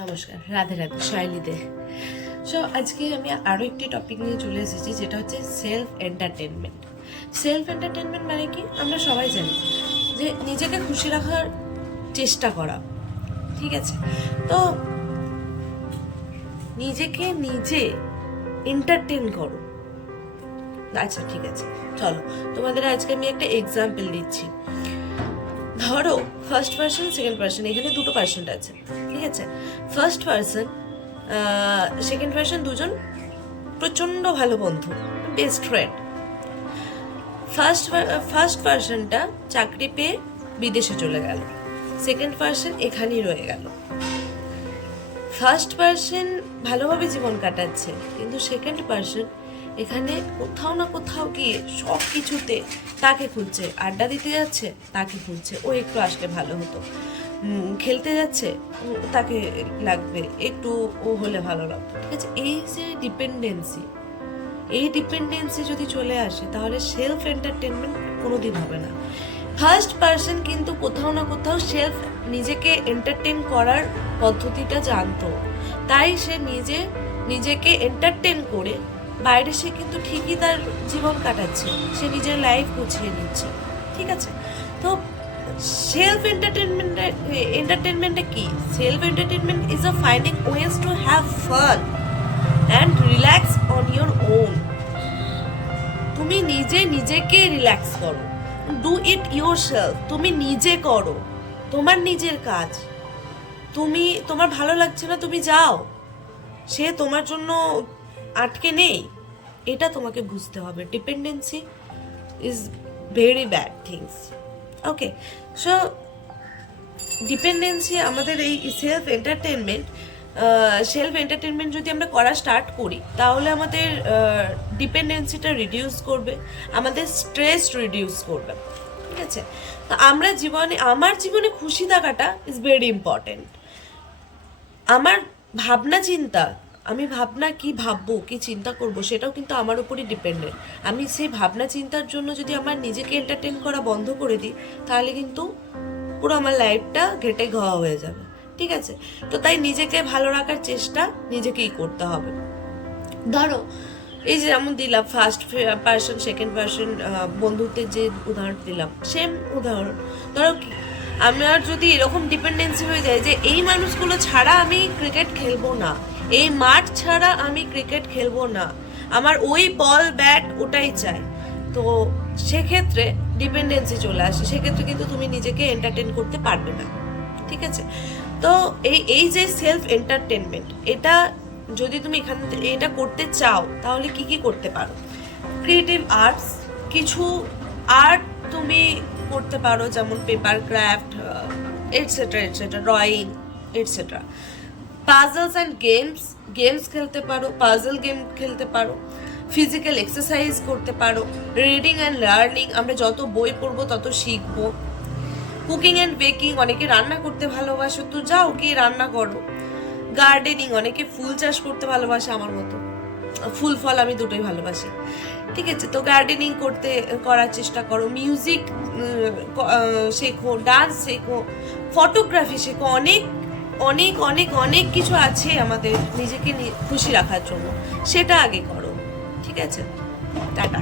নমস্কার, রাধে রাধে, শাইলি দে। সো আজকে আমি আরও একটি টপিক নিয়ে চলে এসেছি, যেটা হচ্ছে সেলফ এন্টারটেনমেন্ট। সেলফ এন্টারটেনমেন্ট মানে কি আমরা সবাই জানি যে নিজেকে খুশি রাখার চেষ্টা করা, ঠিক আছে? তো নিজেকে নিজে এন্টারটেন করো। আচ্ছা ঠিক আছে, চলো তোমাদের আজকে আমি একটা এক্সাম্পল দিচ্ছি। ধরো ফার্স্ট পার্সন, সেকেন্ড পার্সন, এখানে দুটো পার্সন আছে, ঠিক আছে? ফার্স্ট পার্সন, সেকেন্ড পার্সন দুজন প্রচণ্ড ভালো বন্ধু, বেস্ট ফ্রেন্ড। ফার্স্ট পার্সনটা চাকরি পেয়ে বিদেশে চলে গেল, সেকেন্ড পার্সন এখানেই রয়ে গেল। ফার্স্ট পার্সন ভালোভাবে জীবন কাটাচ্ছে, কিন্তু সেকেন্ড পার্সন এখানে কোথাও না কোথাও গিয়ে সব কিছুতে তাকে খুঁজছে। আড্ডা দিতে যাচ্ছে, তাকে খুঁজছে, ও একটু আসলে ভালো হতো। খেলতে যাচ্ছে, তাকে লাগবে একটু, ও হলে ভালো লাগতো, ঠিক আছে? এই যে ডিপেন্ডেন্সি যদি চলে আসে, তাহলে সেলফ এন্টারটেনমেন্ট কোনোদিন হবে না। ফার্স্ট পার্সন কিন্তু কোথাও না কোথাও নিজেকে এন্টারটেন করার পদ্ধতিটা জানতো, তাই সে নিজেকে এন্টারটেন করে বাইরে সে কিন্তু ঠিকই তার জীবন কাটাচ্ছে, সে নিজের লাইফ গুছিয়ে নিচ্ছে, ঠিক আছে? তো সেলফ এন্টারটেনমেন্টে কি? Self entertainment is a finding ways to have fun and relax on your own. তুমি নিজেকে রিল্যাক্স করো, ডু ইট ইয়োরসেলফ। তুমি নিজে করো তোমার নিজের কাজ। তোমার ভালো লাগছে না, তুমি যাও, সে তোমার জন্য আটকে নেই, এটা তোমাকে বুঝতে হবে। Dependency is very bad things. Okay, so dependency আমাদের এই সেলফ এন্টারটেনমেন্ট যদি আমরা করা স্টার্ট করি, তাহলে আমাদের ডিপেন্ডেন্সিটা রিডিউস করবে, আমাদের স্ট্রেস রিডিউস করবে, ঠিক আছে? তো আমার জীবনে খুশি থাকাটা ইজ ভেরি ইম্পর্টেন্ট। আমার আমি কি ভাববো, কি চিন্তা করবো, সেটাও কিন্তু আমার উপরই ডিপেন্ডেন্ট। আমি সেই ভাবনা চিন্তার জন্য যদি আমার নিজেকে এন্টারটেন করা বন্ধ করে দিই, তাহলে কিন্তু পুরো আমার লাইফটা ঘেটে ঘা হয়ে যাবে, ঠিক আছে? তো তাই নিজেকে ভালো রাখার চেষ্টা নিজেকেই করতে হবে। ধরো এই যে যেমন দিলাম ফার্স্ট পার্সন, সেকেন্ড পার্সন, বন্ধুত্বের যে উদাহরণ দিলাম, সেম উদাহরণ। ধরো আমার যদি এরকম ডিপেন্ডেন্সি হয়ে যায় যে এই মানুষগুলো ছাড়া আমি ক্রিকেট খেলবো না, এই মাঠ ছাড়া আমি ক্রিকেট খেলবো না, আমার ওই বল ব্যাট ওটাই চাই, তো সেক্ষেত্রে ডিপেন্ডেন্সি চলে আসে। সেক্ষেত্রে কিন্তু তুমি নিজেকে এন্টারটেন করতে পারবে না, ঠিক আছে? তো এই যে সেলফ এন্টারটেনমেন্ট, এটা যদি তুমি এটা করতে চাও, তাহলে কি করতে পারো? ক্রিয়েটিভ আর্টস, কিছু আর্ট তুমি করতে পারো, যেমন paper craft etcetera, drawing etcetera. Puzzles and games খেলতে পারো, পাজল গেম খেলতে পারো। ফিজিক্যাল এক্সারসাইজ করতে পারো। রিডিং অ্যান্ড লার্নিং, আমরা যত বই পড়বো তত শিখবো। কুকিং অ্যান্ড বেকিং, অনেকে রান্না করতে ভালোবাসো, তো যাও গিয়ে রান্না করো। গার্ডেনিং, অনেকে ফুল চাষ করতে ভালোবাসে আমার মতো, ফুল ফল আমি দুটোই ভালোবাসি, ঠিক আছে? তো গার্ডেনিং করার চেষ্টা করো। মিউজিক শেখো, ডান্স শেখো, ফটোগ্রাফি শেখো। অনেক অনেক অনেক অনেক কিছু আছে আমাদের নিজেকে খুশি রাখার জন্য, সেটা আগে করো, ঠিক আছে? টাটা।